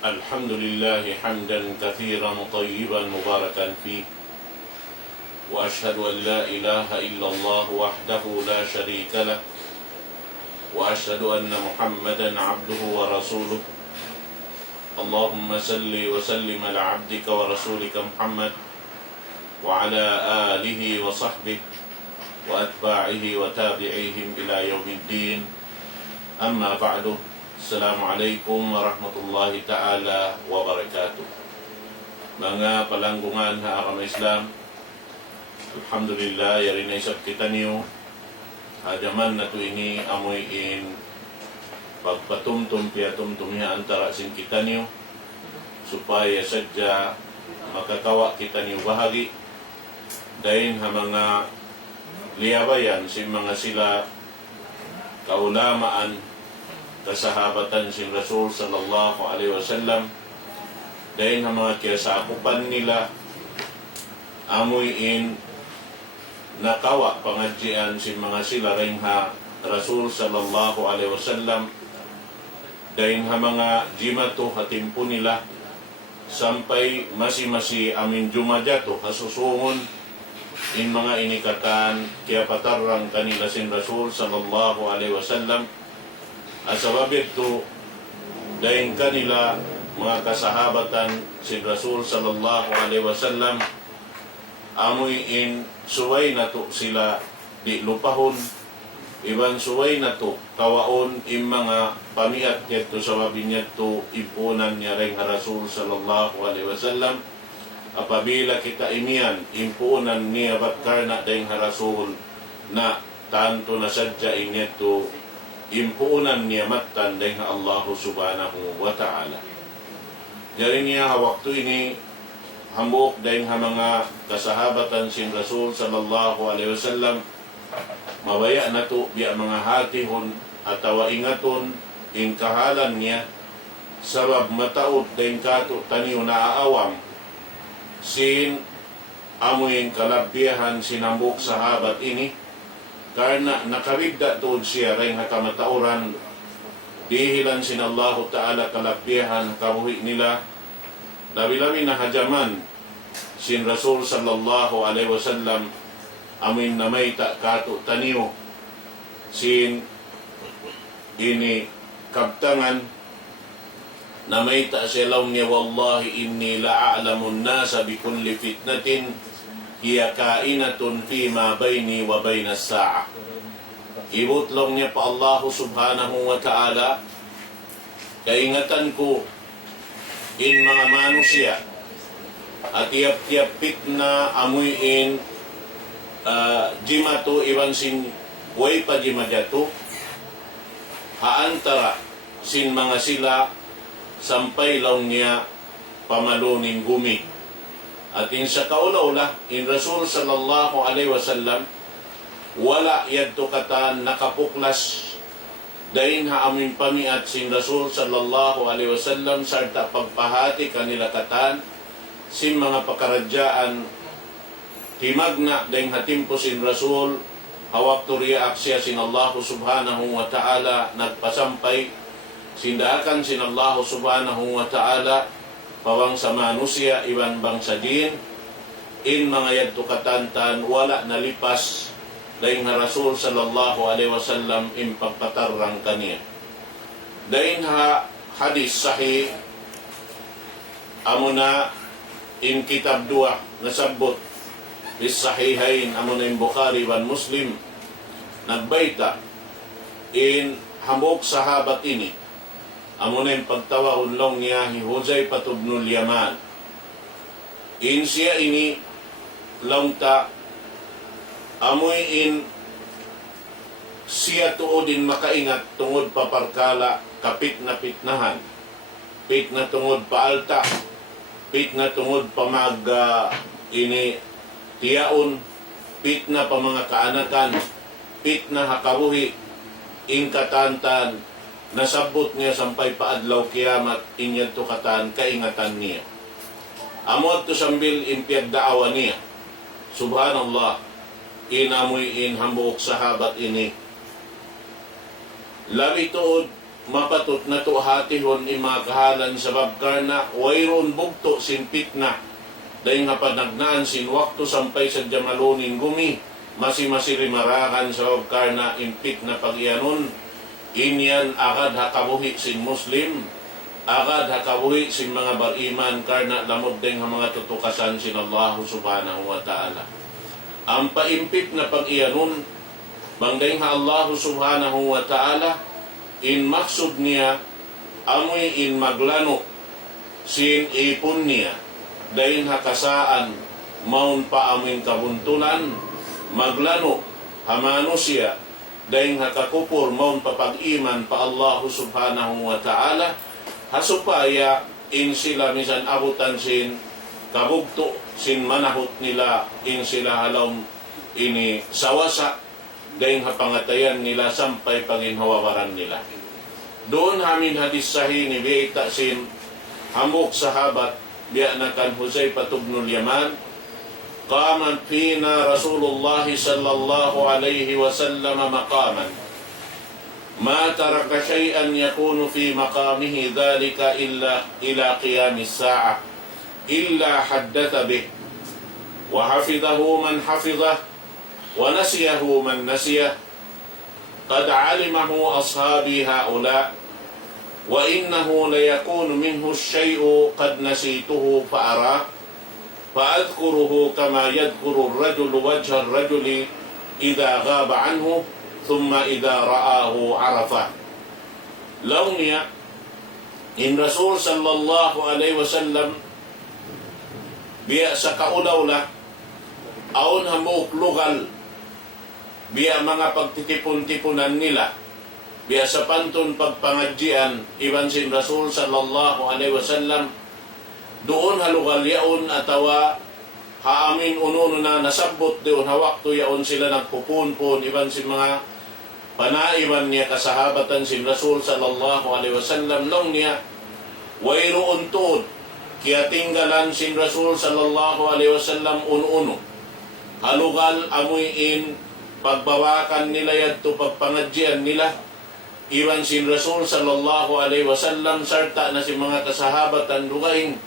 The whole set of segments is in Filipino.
الحمد لله حمدا كثيرا طيبا مباركا فيه وأشهد أن لا إله إلا الله وحده لا شريك له وأشهد أن محمدا عبده ورسوله اللهم صل وسلم على عبدك ورسولك محمد وعلى آله وصحبه وأتباعه وتابعيهم إلى يوم الدين أما بعد Assalamualaikum warahmatullahi ta'ala wabarakatuh. Mga palanggungan ha agama Islam, Alhamdulillah yari na isap kita niyo hajaman na to ini amoyin pagpatumtum piatumtum niya antara sin kita niyo supaya sadya makakawa kita niyo bahagi dahin ha mga liyabayan si mga sila kaulamaan kasahabatan si Rasul sallallahu alaihi wasallam dahil ang mga kiyasakupan nila amuyin nakawa pangadjian si mga sila rin ha Rasul sallallahu alaihi wasallam dahil ang mga jimato hatimpo nila sampai masi amin jumadyato hasusungon in mga inikatan kaya patarang kanila si Rasul sallallahu alaihi wasallam asabab ito dahil kanila mga kasahabatan si Rasul sallallahu alaihi wasallam amuyin suway na to sila di lupahon iban suway na to kawaon im mga pamiat nito sa wabi nito ipunan niya rin Rasul sallallahu alaihi wasallam apabila kita imian impunan niya batkarna dahil Rasul na tanto na sadya inito impuunan niya matan dengan Allah subhanahu wa ta'ala. Jadi niya waktu ini hambuk dengan mga kasahabatan sin Rasul sallallahu alaihi wasallam mabaya na to biya mga hatihon atawa ingaton in kahalan niya sabab mataod din kato taniw na aawam sin amuin kalabihan sinambuk sahabat ini karena nakabigda tuod siya rin hakamatauran dihilan sin Allah Ta'ala kalabihan kabuhi nila labi-labi na hajaman sin Rasul sallallahu alaihi wasallam amin na may kato taniyo sin ini kabtangan na may silaw niya wallahi inni la'alamun nasa bikulli fitnatin hiya kainatun fima baini wa baina as-sa'a. Ibutlong niya pa Allah subhanahu wa ta'ala kaingatan ko in mga manusia at tiap-tiap fitna amuyin jimato iban sin way pa jimadyato haantara sin mga sila sampay law niya pamalunin gumi. At in sa kaula-ula, in Rasul sallallahu alaihi wasallam, wala yadto katan nakapuklas dahin ha amin pamiat sin Rasul sallallahu alaihi wasallam sarta pagpahati kanila katan sin mga pakaradyaan timagna dahin hatimpo sin Rasul hawak turiya aksya sin Allah subhanahu wa ta'ala nagpasampay sindakan sin Allah subhanahu wa ta'ala pawang sa manusia iban bangsa din in mga yadto katantan wala nalipas dahin ha Rasul sallallahu alaihi wasallam in pagpatarang kaniya dahin ha hadis sahih amuna in kitab 2 nasabot bis sahihain amuna in Bukhari wan Muslim nagbaita in hambok sahabat ini amuna yung pagtawahon long niya hihuzay patubnul Yaman. In siya ini langta amoy in siya tuodin makaingat tungod paparkala kapit na pitnahan. Pit na tungod paalta. Pit na tungod pamag ini tiyaon. Pit na pa mga kaanakan. Pit na hakabuhi. In katantan nasabot niya sampay paadlaw kiyamat inyad to katan kaingatan niya. Amot to sambil impiyag daawa niya. Subhanallah. Inamoy in hambuk sahabat ini. Labi tuod mapatot na to hatihon mga kahalan sa babkarna wayron bugto sinpit na dahil nga panagnaan sin wakto sampay sa jamalonin gumi masi-marakan sa babkarna impit na pagyanon inyan agad hakabuhi sin Muslim agad hakabuhi sin mga bariman karna lamod din nga mga tutukasan sin Allah subhanahu wa ta'ala. Ang paimpit na pag-iyanon bangday nga Allah subhanahu wa ta'ala in maksud niya amoy in maglano sin ipon niya dahin hakasaan maun pa amin kabuntulan maglano hamano siya dahin hakakupur maun pa pag-iman pa Allah subhanahu wa ta'ala hasupaya in sila misan abutan sin kabugto sin manahot nila in sila halom ini sawasa dahil hapangatayan nila sampay paginhawawaran nila. Doon hamin hadis sahih ni Bi'ita sin hamuk sahabat biya na kan Huzaifah ibnul Yaman qaman fina Rasulullah sallallahu alaihi wasallam maqaman ma taraka shay'an yakunu fi maqamihi dhalika ila qiyamis sa'ah illa haddatha bih wa hafizahu man hafizah ونسيه من نسيه قد علمه أصحابي هؤلاء وإنه ليكون منه الشيء قد نسيته فأراه فأذكره كما يذكر الرجل وجه الرجل إذا غاب عنه ثم إذا رآه عرفه لونيا إن رسول صلى الله عليه وسلم بيأسك أولولا أون هموك لغل biya mga pagtitipon-tipunan nila, biya sa pantun pagpangadjian, iban sin Rasul sallallahu alaihi wasallam, doon halugal yaon atawa haamin ununo na nasabot doon hawakto yaon sila nagpupunpon, iban sin mga panaiban niya kasahabatan sin Rasul sallallahu alaihi wasallam, long niya, wayroon tuod, kaya tinggalan sin Rasul sallallahu alaihi wasallam ununo, halugal amuyin pagbawakan nila yadto pagpangadjian nila iwan sin Rasul sallallahu alaihi wasallam sarta na si mga kasahabatan dugaing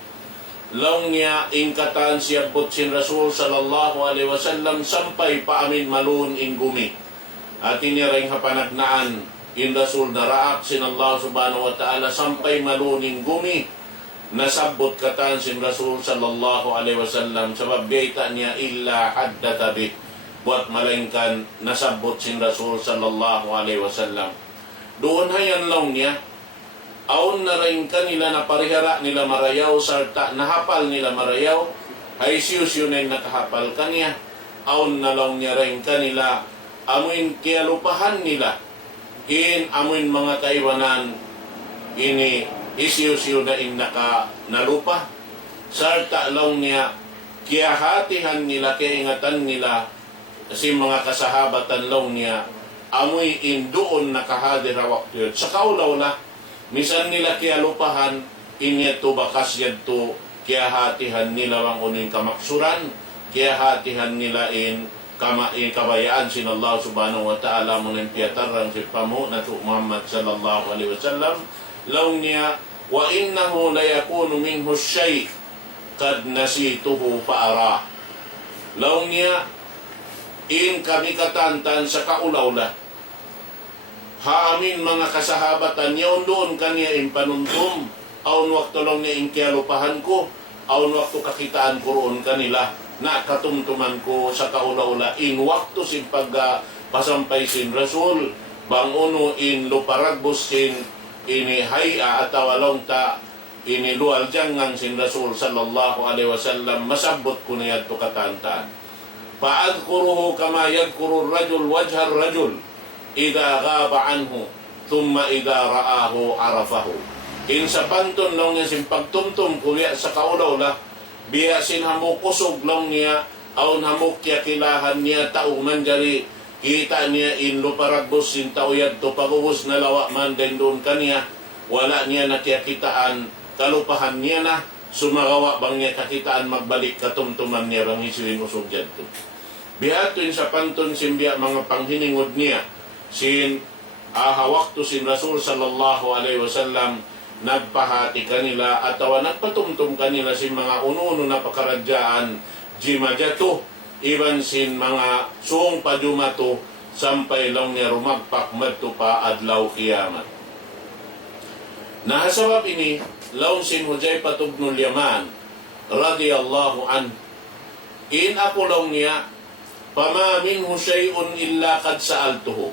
long niya ingkatan siyabot sin Rasul sallallahu alaihi wasallam sampay paamin malun in gumi at iniring hapanagnaan in Rasul naraak sin Allah subhanahu wa ta'ala sampay malun in gumi nasabot katan sin Rasul sallallahu alaihi wasallam sabab biyta niya illa haddatha bih buat malengkan nasabot sin Rasul sallallahu alaihi wasallam. Doon hayan lang niya, aon na rin kanila na parihara nila marayaw, sarta nahapal nila marayaw, ay siyus yun ay nakahapal kanya, aon na lang niya rin kanila, amuin kialupahan nila, in amuin mga kaiwanan, ini isiyus yun na in nalupa, sarta lang niya, kiyahatihan nila, kiingatan nila, kasi mga kasahabatan lang niya, amoy indoon nakahadir hawak yun. Sa kaulaw na, misan nila kialupahan, inyeto bakas yadto, kiyahatihan nila wang unoy kamaksuran, kiyahatihan nila in kabayaan sin Allah subhanahu wa ta'ala munin piyatarang si Pamu na tu Muhammad sallallahu alaihi wasallam, law niya, wa innahu layakunu minhu syai' kad nasituhu fa'ara. Law niya, in kami katantan sa kaulaw na haamin mga kasahabatan yaon doon kanya in panuntum aun wakto lang niya in kialupahan ko aun wakto kakitaan ko roon kanila na katumtuman ko sa kaulaw in wakto sin pasampay sin Rasul bang uno in luparagbos sin ini haya atawalong ta ini lual jangang sin Rasul sallallahu alaihi wasallam masabot ko na yadto katantan فأذكره كما يذكر الرجل وجه الرجل إذا غاب عنه ثم إذا رآه عرفه in sa pantun lang niya sin pagtumtum kuya sa kaulaw la biya sin hamukusog lang niya aun hamuk kilahan niya tao man jari kita niya in luparagbos sin tauyad to pagubos na lawa man din doon kaniya wala niya nakikitaan kalupahan niya na sumagawa bang niya kakitaan magbalik katumtuman niya bang isuin usog dyan to. Bihatuin sa pantun simbiya mga panghiningod niya sin hawak to sin Rasul sallallahu alaihi wasallam nagpahati kanila atawa nagpatumtum kanila sin mga uno-uno na pakaradyaan jimajato iban sin mga suong padumato sampay lang niya rumagpak madto pa adlaw kiyamat. Nahasabab ini laun sin Hudzaifah ibn Yaman radhiyallahu an in ako lang niya pama minhu syai'un illa qad sa'altuhu.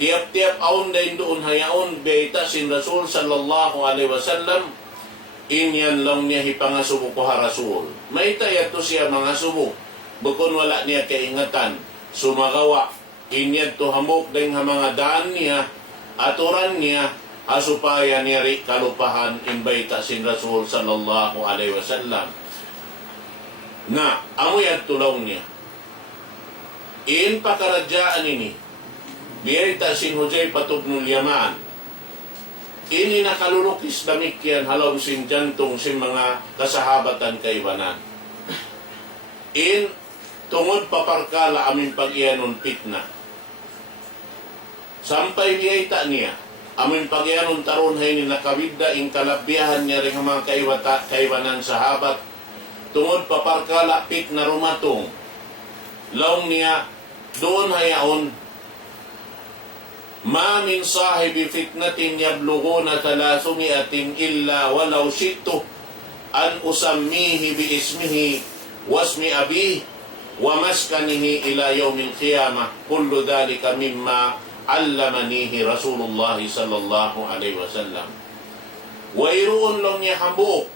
Tiap-tiap aun dahin doon hayaon beita sin Rasul sallallahu alaihi wasallam inyan lang niya hipangasubo ko ha Rasul. May tayato siya mga subo. Bukon wala niya kaingatan. Sumagawa. Inyan to hamok dahil mga daan niya aturan niya asupaya niya ri kalupahan imbayta sin Rasul sallallahu alaihi wasallam. Na amoy at tulaw niya. In pakaradyaan ini biyayta sin Hudzaifah ibn Yaman. Ini nakalulukis damikyan halaw sin jantong sin mga kasahabatan kaibanan. In tungod paparkala amin pag-iyanon pitna. Sampay biyayta niya amin pag-iyanon taron hay ni nakabidda in kalabiyahan niya rin mga kaibanan sahabat. Tungod paparkala pitna rumatong. Laong niya doon hayaon ma min sahibi fitnatin yablughuna 300 illa walau syi'tu an usammihi bi ismihi wasmi abihi wa maskanihi ila yaumil qiyamah kullu dhalika mimma allamanihi Rasulullah sallallahu alaihi wasallam. Wa iruon lang niya hambuk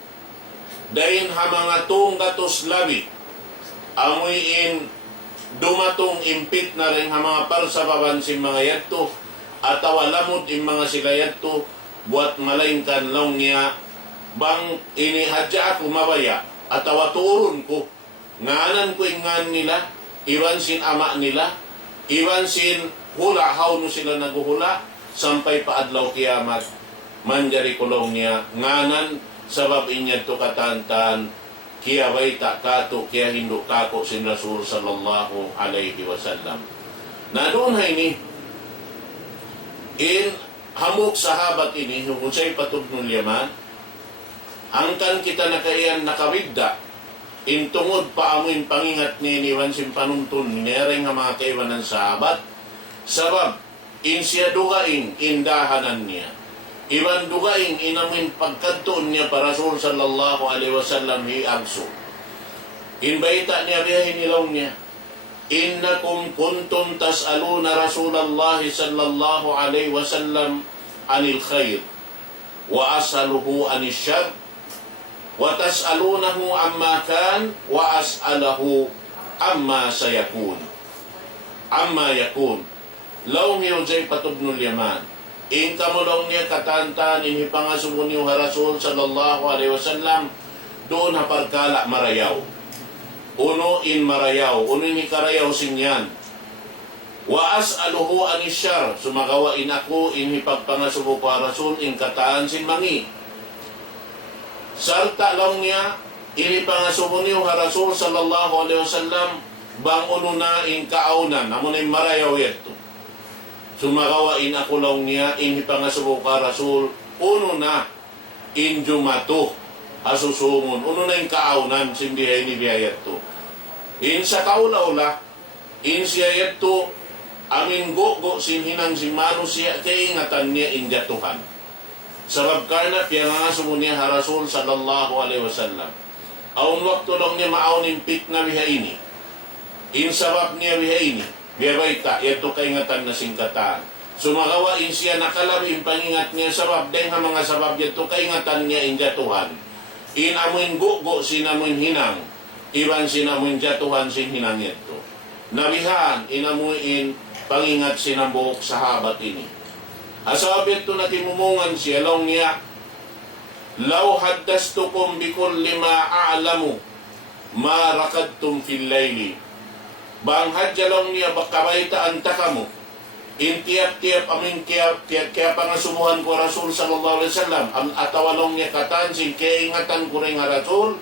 dahin ha mga tung gatos labi amuyin dumatong impit na rin ha mga parsababan si mga yadto atawa lamod in mga silayat to buat malaingkan lang niya bang inihadya ako mabaya atawa turun ko nganan ko ingan nila iwan sin ama nila iwan sin hula how no sila naguhula sampay pa adlaw kiyamat manjari kulong niya nganan sabab inya to katantan kiyaway ta kato kiya hindo kako sin Rasul sallallahu alaihi wasallam. Na doon hay ni in hamok sahabat ini Hudzaifah ibn Yaman angkan kita nakaiyan nakawidda in tungod pa amuin pangingat ni niwan sin panuntun niring nga mga kaibanan sahabat sabab in siya dugaing indahanan niya iban dugaing inamin pagkadtoon niya para Rasul sallallahu alaihi wasallam hiagso in baita niya biyahin nilaw niya innakum kuntum tas'aluna Rasulullah sallallahu alaihi wasallam anil khair wa as'aluhu anil syarr wa tas'alunahu amma kan wa as'alahu amma sayakun amma yakun law Hudzaifah ibn Yaman in kamulong niya katantan in hipangasumo niyo ha Rasul sallallahu alaihi wasallam doon hapagkala marayaw. Uno in marayaw, uno in karayaw sinyan. Wa as'aluhu anis syarr, sumagawa in ako in hipagpangasubo ko Rasul in kataan sin mangi. Sarta lang niya in hipangasubo niyo ha Rasul sallallahu alaihi wasallam bang uno na in kaaunan, namon in marayaw yeto. Sumagawa in ako lang niya in hipangasubo ko Rasul uno na in jumato asusungon. Uno na yung kaaunan, sindihay ni biyayat to. In sa kaula-ula, in siyayat to, amin go sinhinang si Manu siya, kaingatan niya in jatuhan. Sabab karna, piya nga sumo niya ha Rasul sallallahu alaihi wasallam. Aun wakto lang niya maaunin pit na biha ini. In sabab niya biha ini, biya baita, yato kaingatan na singkatan. Sumagawa in siya nakalabi in pangingat niya sabab, dahil nga mga sabab yato kaingatan niya in jatuhan. In amuin go sinamuin hinang iban sinamuin jatuhan sin hinang ito nabihan inamuin pangingat sinambok sahabat ini asabit to nakimumungan siya long niya law haddastukum bikulli ma a'lamu ma rakadtum fil layli bang hadjalong niya bakabaytaan takamu in tiap-tiap amin kaya pangasumuhan ko Rasul sallallahu alaihi wasallam atawalong niya katansin kaya ingatan ko rin nga Rasul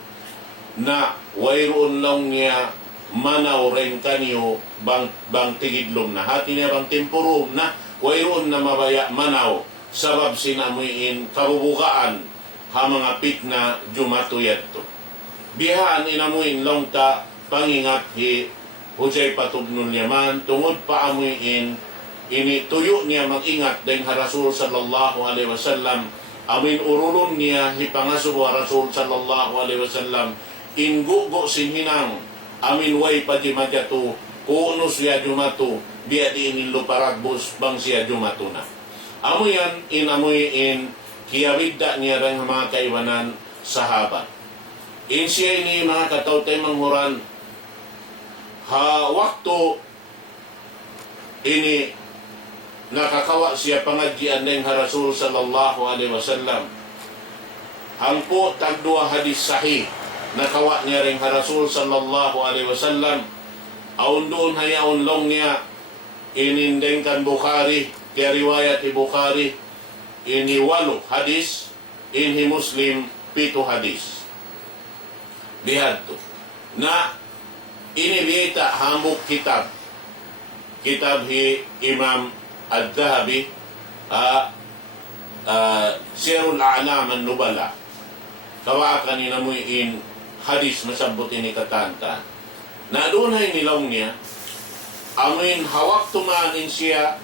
na wayroon lang niya manaw rin kanyo bang tigidlom na hati niya bang tempurum na wayroon na mabaya manaw sabab sinamuin kabubukaan ha mga pitna jumatuyad to. Bihaan inamuin long ta pangingat hi Huzaifa ibn Yaman tungod pa amuin ini tuyo niya mag-ingat dahil Rasul sallallahu alaihi wasallam amin urulon niya hi pangasubo Rasul sallallahu alaihi wasallam ingugo sinhinang amin way padimadyato kuno siya jumato biya di inilo paragbos bang siya jumato na. Amuyan inamuin kiyawidda niya rin mga kaiwanan sahabat. In siya ini mga katawtay manghuran ha waktu ini nakakawa siya pangadjian ng Rasul sallallahu alaihi wasallam. Hampo tagdua hadis sahih nakawa niya rin Rasul sallallahu alaihi wasallam. Aun doon hayaon long niya inindengkan Bukhari kaya riwayat ni Bukhari ini 8 hadis inhi Muslim 7 hadis. Lihat to na ini bita hambuk kitab hi Imam Al-Dhahabi Sirul A'lam An-Nubala kawakan ni namuin hadis masabot ini katanta na doon ay nilong niya amin hawak tumanin siya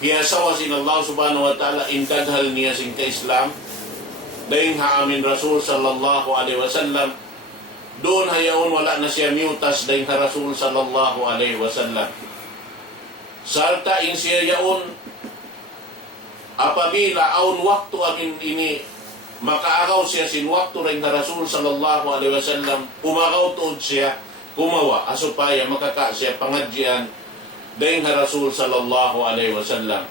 hiyasawa sin Allah subhanahu wa ta'ala intadhal niya sin ka-Islam dahil ha amin Rasul sallallahu alaihi wasallam doon hayaon wala na siya miutas dahil ha Rasul sallallahu alaihi wasallam sarta in siya yaon apabila aun waktu amin ini makaagaw siya sin waktu rin ha Rasul sallallahu alaihi wasallam umagaw tuod siya kumawa asupaya makaka siya pangadjian dahil ha Rasul sallallahu alaihi wasallam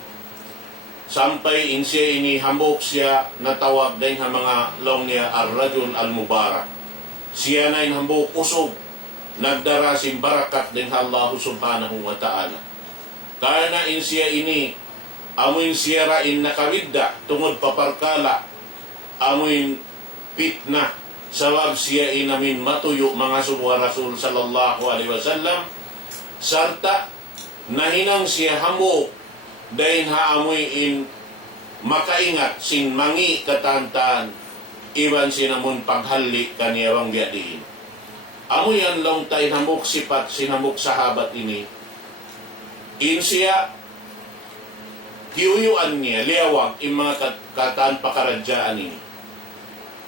sampai in siya ini hambok siya natawag dahil ha mga long niya ar-rajul al-mubarak siya na hambok usog nagdarasin barakat din Allah subhanahu wa ta'ala karena in siya ini amuin siya rain nakawidda tungod paparkala amuin pitna sabab siya inamin matuyo mga subuha Rasul sallallahu alaihi wasallam sarta nahinang siya hambok dahil haamuin makaingat sin mangi katantan iban sinamun paghalik kaniyawang biadiin. Amuyan long tay hambok sipat sinambok sahabat ini in siya kiyuyuan niya liyawag in mga kataan pakaradyaan ini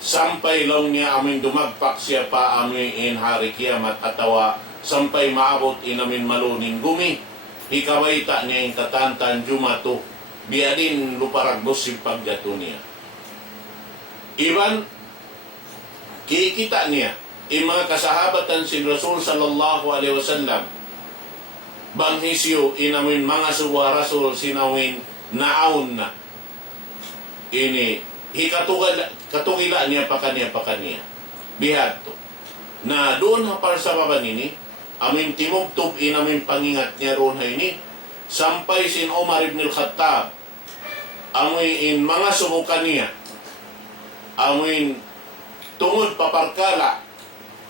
sampai long niya amin dumagpak siya pa amin hari kiamat atawa sampai maabot inamin malunin gumi hikawaita niya yung katantan jumato biadin luparagbos yung pagdato niya iban kikita niya yung mga kasahabatan si Rasul sallallahu alaihi wasallam banghisyo inamin mga suwa Rasul sinawin naawon na ini katungila niya pa kaniya bihat to na doon hapar sa baban ini amin timugtub inamin pangingat niya roon ha ini sampay sin Umar ibn al-Khattab amin mga subukan niya amin tungod paparkala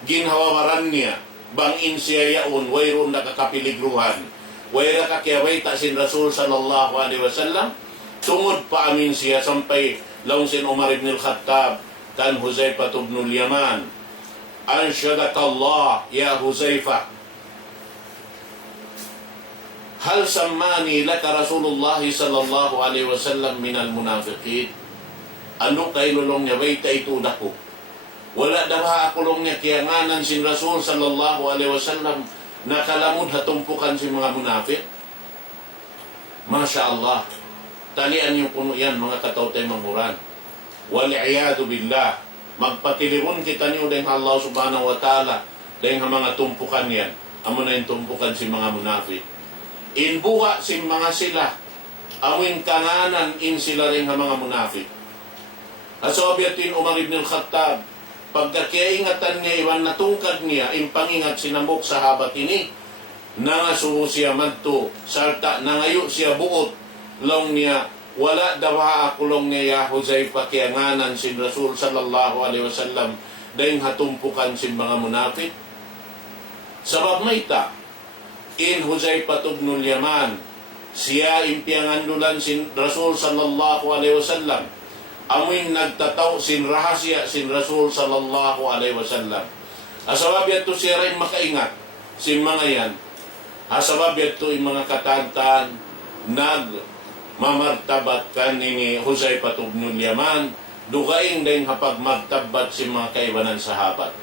ginhawawaran niya bangin siya yaon wayron nakakapiligruhan wayra kakiyawaita sin Rasul sallallahu alaihi wasallam tungod pa amin siya sampay laung sin Umar ibn al-Khattab kan Huzaifa ibn Yaman ansyadak Allah ya Huzaifa hal sammani laka Rasulullah sallallahu alaihi wasallam minal munafiqin ano kay lulong niya wait ito dako wala daw akulong niya kiyanganan sin Rasul sallallahu alaihi wasallam nakalamod hatumpukan si mga munafik. Masya Allah talian yung puno yan mga katawtay manghuran wal-iyadu billah magpatilirun kita niyo dahil Allah subhanahu wa ta'ala dahil mga tumpukan yan amo na yung tumpukan si mga munafik inbuha si mga sila awin kanganan in sila rin mga munafik asobiatin Umar ibn al-Khattab pagkakiingatan niya iwan natungkad niya in pangingat sinambok sahabat ini nangasuho siya madto sarta nangayo siya buot long niya wala dawa akulong niya ya Huzaifa kiyanganan sin Rasul sallallahu alaihi wasallam dahil hatumpukan sin mga munafik sabab may ta in Huzaifa ibn Yaman siya impiangandulan sin Rasul sallallahu alaihi wasallam. Amin nagtataw sin rahasya sin Rasul sallallahu alaihi wasallam. Asabab yato siya rin makaingat sin mga yan. Asabab yato yung mga katantan mamartabat kan ni Huzaifa ibn Yaman, dugaing din hapag magtabat si mga kaibanan sahabat.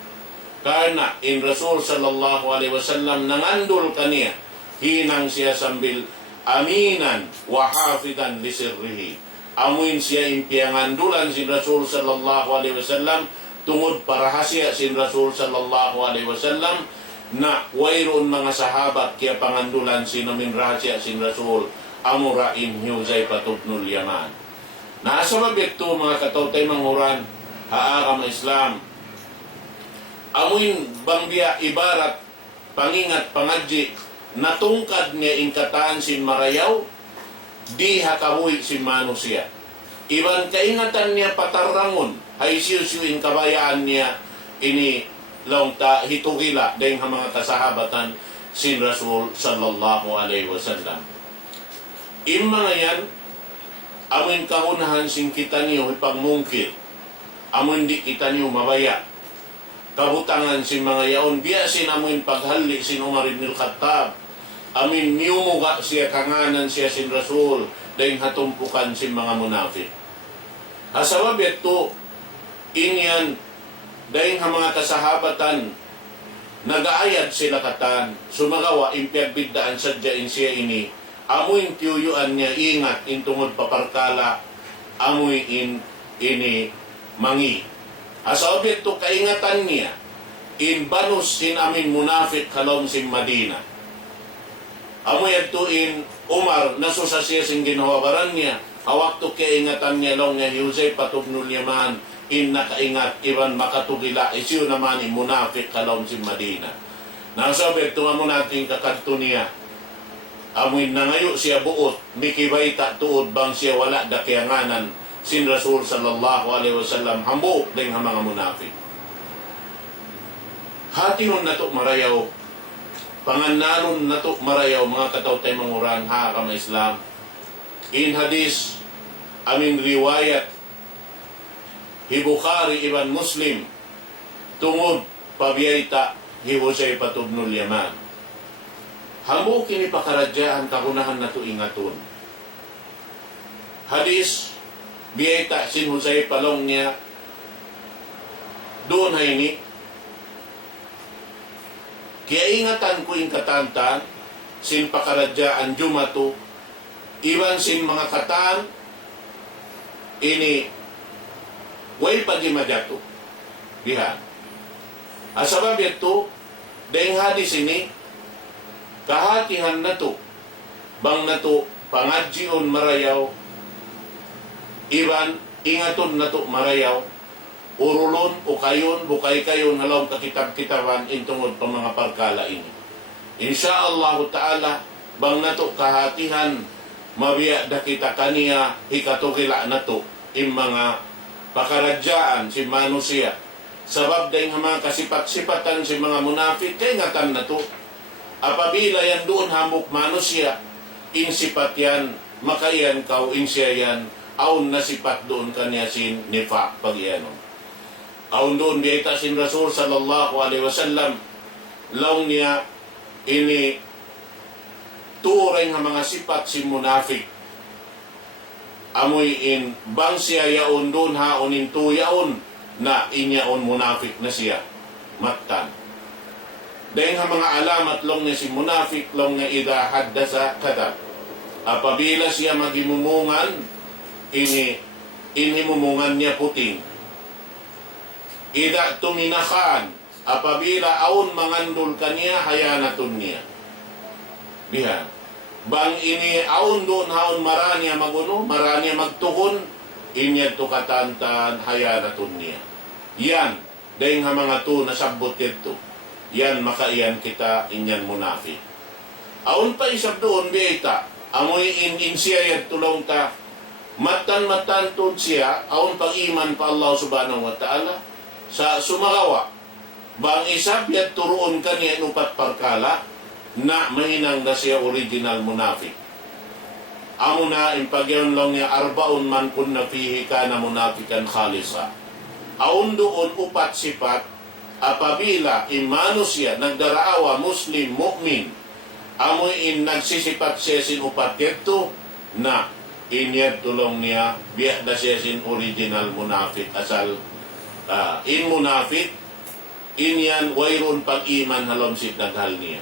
Karena in Rasul sallallahu alaihi wasallam nangandul kaniya, hinang siya sambil aminan wa hafidan li sirrihi. Amuin siya impiangandulan si Rasul sallallahu alaihi wasallam tungod parahasya si Rasul sallallahu alaihi wasallam na wayroon mga sahabat kaya pangandulan sinamin rahasya si Rasul amurain Huzaifa ibn Yaman. Nasabab ito mga katawtay manghuran haakam Islam. Amuin bangbiya ibarat pangingat pangadji natungkad niya ingkataan sin marayaw di hakabuhi sin manusia. Iban kaingatan niya patarangon hay siyusyuin kabayaan niya ini laong ta hitugila dahil mga kasahabatan sin Rasul sallallahu alaihi wasallam. Mga yan, amin kahunahan sing kita niyo ipagmungkit. Amin di kita niyo mabaya. Kabutangan sin mga yaon, biya sin amin paghali sin Umar ibn al-Khattab. Amin niyumuga siya kanganan siya sin Rasul dahil hatumpukan sin mga munafik. Asabab ito, inyan dahil mga kasahabatan nagaayad sila katan, sumagawa impiagbiddaan sadyain siya ini. Amoy tiyuyuan niya ingat in tungod paparkala, amoy ini mangi. Asawab ito kaingatan niya in banus in amin munafik kalom sin Madina. Amoy ito in Umar nasusa siya sin ginawabaran niya. Hawak to kaingatan niya long niya Huzaifa ibn Yaman in nakaingat iban makatugila isiyo naman in munafik kalom sin Madina. Nasawab ito mo natin kakadto niya. Amoy nangayo siya buot, mikibayta tuod bang siya wala dakiyanganan sin Rasul sallallahu alaihi wasallam hambuok din ang mga munafik. Hatingon na to marayaw, pangannanon na to marayaw mga katawtay mangurang hakam Islam. In hadis, amin riwayat, hi Bukhari ibn Muslim, tungod pabiyayta hi Huzaifa ibn Yaman. Hamo kini pakaradyaan kahunahan na to ingaton. Hadis, biyayta sin Huzaifa long niya, doon hay ni, kaya ingatan ko yung katantan, sin pakaradyaan jumato, iban sin mga katan, ini, way pagimadyato. Bihan. Asabab ito, dahil hadis ini, kahatihan na to, bang na to, pangadjion marayaw, iban, ingaton na to marayaw, urulon o kayon, bukay kayon, halawang kakitab-kitaban, intungod pa mga parkala ini. Insyaallah ta'ala, bang na to, kahatihan, mabiya da kita kaniya, hikatugila na to, in mga pakaradyaan, si manusia, sabab dahil mga kasipat-sipatan, si mga munafik, kay ngatan na to, apabila yan doon hamok manusia, insipat yan, makayan kau, insya yan, aun nasipat doon kanya sin nifaq pag iyanon. Aun doon biyayta sin Rasul sallallahu alaihi wasallam, laong niya, ini, turing nga mga sipat sin munafik. Amoy in, bang siya yaon doon haon in tuyaon, na inyaon munafik na siya, matan. Dahil nga mga alamat long niya si munafik long nga ida haddasa kadab. Apabila siya magimumungan, inimumungan niya puting. Ida tuminakan, apabila aun mangandul kaniya, hayanatun niya. Bihan. Bang ini aun doon haun maranya maguno, maranya magtukon, inya tukatantan, hayanatun niya. Yan, dahil nga mga to nasabot ito. Yan makaiyan kita inyan munafik. Aun pa isab doon biyayta, amoy insiyayad tulong ta, matan tun siya, aun pag-iman pa Allah subhanahu wa ta'ala, sa sumagawa, bang isab yat turuon ka niya inupat parkala, na mahinang na siya original munafik. amo na impagyon lang niya arbaun man kunna fihi kana munafikan khalisa. Aun doon upat sipat apabila imanusya nagdaraawa muslim mu'min amoy in nagsisipat siya sin upat keto na inyad tulong niya biya da siya sin original munafik asal in munafik inyan wayron pag-iman halom si daghal niya.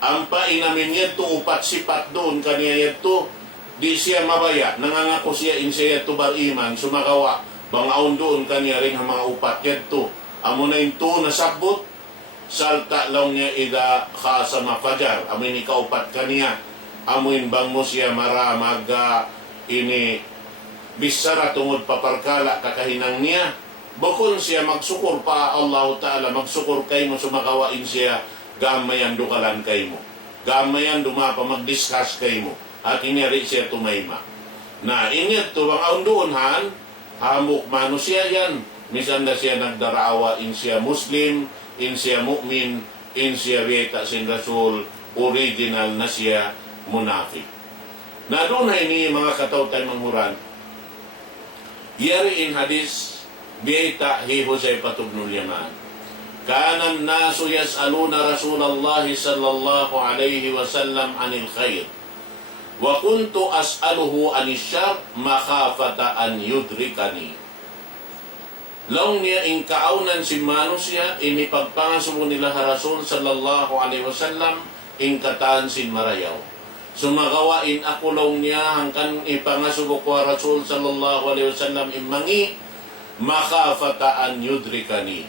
Ampa inamin niya to upat sipat doon kaniya yato di siya mabaya nangangako siya in siya yato bar-iman sumakawa bangaon doon kaniya rin ang mga upat yato amo na yung to nasabot salta lang niya ida kasama fajar amin ikaupat kaniya amuin bang mo siya maramag ini bisara tungod paparkala kakahinang niya bakon siya magsukur pa Allah Ta'ala magsukur kay mo sumakawain siya gamayan dukalan kay mo gamayan dumapa magdiscuss kay mo at inyari siya tumayma na inyat to bang aon doon han hamok mano siya yan misan na siya nagdaraawa in siya muslim in siya mu'min, in siya beta sin rasul, original na siya munafik. Na doon na ini mga katautay manghuran, yari in hadis, beta hi Jose patubnul Yaman. Kanan nasu yas'aluna Rasulullah sallallahu alayhi wa sallam anil khair. Wa kuntu as'aluhu anis syar makhafata an yudrikani. Laong niya in kaaunan si manusia ini pagpangasumo nila Rasul sallallahu alaihi wasallam in kataan sin marayaw. Sumagawain ako laong niya hangkan ipangasubo ko Rasul sallallahu alaihi wasallam in mangi makafata an yudrikani.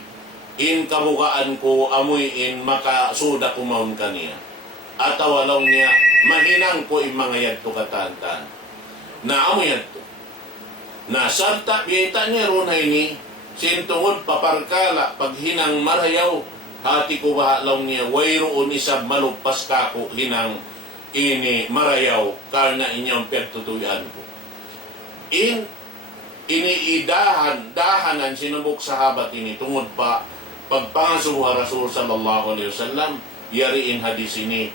In kabukaan ko amoy in makasuda kumaon kaniya. Atawa laong niya mahinang ko in mga yadto kataan. Na amoy yadto. Na sarta biyeta niya ron ini sintungod paparkala paghinang marayaw hati ko bahalaw niya wayroon isab malupas kako hinang ini marayaw karna inyong pertutuyan ko ini dahanan sinubok sahabat ini tungod pa pagpangasuha Rasul sallallahu alaihi wasallam yariin hadis ini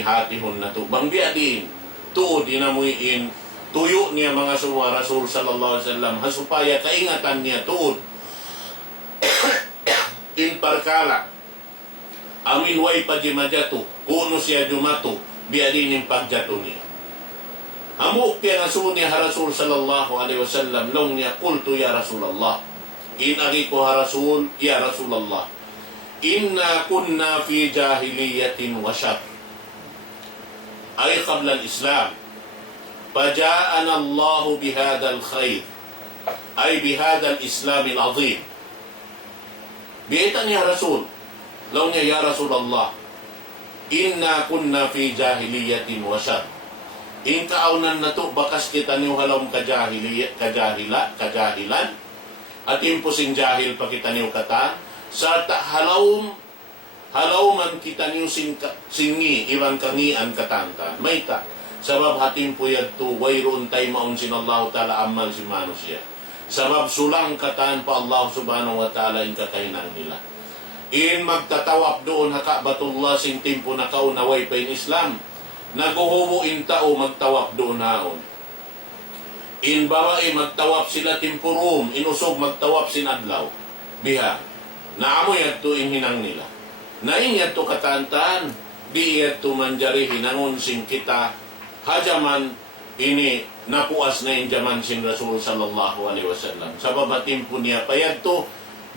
hatihon na to bangbiya din tuod inamuin tuyo niya mga suwa Rasul sallallahu alaihi wasallam hasupaya kaingatan niya tuod in parkala amin way pa jimajato kuno siya jumato biya din yung pagjato niya amuk kaya nasun niya Rasul sallallahu alaihi wasallam long niya kulto ya Rasulullah in agi ko Rasul ya Rasulullah inna kunna fi jahiliyatin wa syar ay qabla al-Islam فجاءنا الله بهذا الخير أي بهذا الإسلام العظيم بيتن يا رسول لو يا رسول الله إنا كنا في جاهلية وشر إن كأونا نتوق بكس kita niyo halom kajahilan at impusing jahil pa kita niyo kata sarta halom man kita niyo singi iwan kangian katangka may ta sabab hatim po yadto wayroon tay maun sin Allah Ta'ala amal si manusia sabab sulang kataan pa Allah subhanahu wa ta'ala in kakainang nila in magtatawap doon hakabatullah sin timpo na kaunaway pa in Islam naguhubo in tao magtawap doon haon in babae magtawap sila timpurum inusog magtawap sin adlaw biha naamoy yadto in hinang nila na in yadto katantaan di yadto manjari hinangon sin kita hajaman ini napuas na yung jaman sin Rasul sallallahu alaihi wasallam. Sa babatim po niya payad to,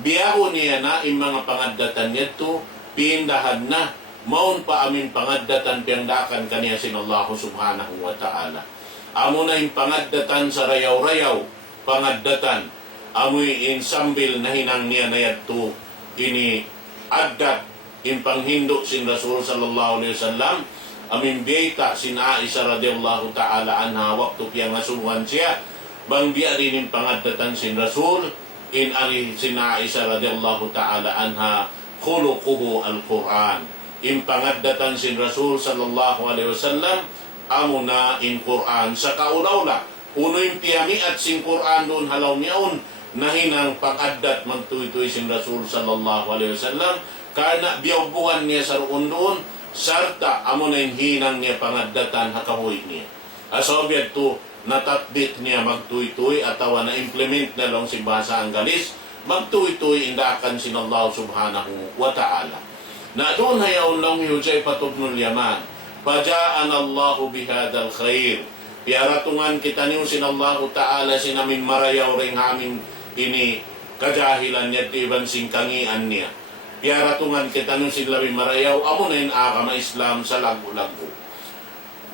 biyaho niya na yung mga pangaddatan niya to, pindahan na, maun pa amin pangaddatan piyandakan kaniya sin Allah subhanahu wa ta'ala. Amo na yung pangaddatan sa rayaw-rayaw, pangaddatan, amoy in sambil na hinang niya na yadto, ini addat, in panghindo sin Rasul sallallahu alaihi wasallam, amin biyta sin Aisha radiyallahu ta'ala anha waktu piyang nasuhan siya bang biya rin yung pangaddatan sin Rasul in ari sin Aisha radiyallahu ta'ala anha khuluquhu al-Quran in pangaddatan sin Rasul sallallahu alaihi wasallam amo na in Quran sa kaulaula uno yung piyami at sin Quran doon halaw niyaon nahinang pangaddat magtuy-tuy sin Rasul sallallahu alaihi wasallam karena biyawbuhan niya sa roon doon sarta amo na yung hinang niya pangaddatan hakahoy niya. Asobyad to natatbit niya magtuy-tuy atawa na implement na lang si bahasa Anggalis magtuy-tuy indakan sin Allah subhanahu wa ta'ala. Na doon hayaw lang Hujay patubnul Yaman. Pajaan Allahu bihadal khair. Piaratungan kita niyo sin Allah ta'ala sinamin marayaw ring amin ini kajahilan niya tiban singkangian niya. Piaratungan kita niyo sin labi marayaw amo na in akama Islam sa lagu-lagu.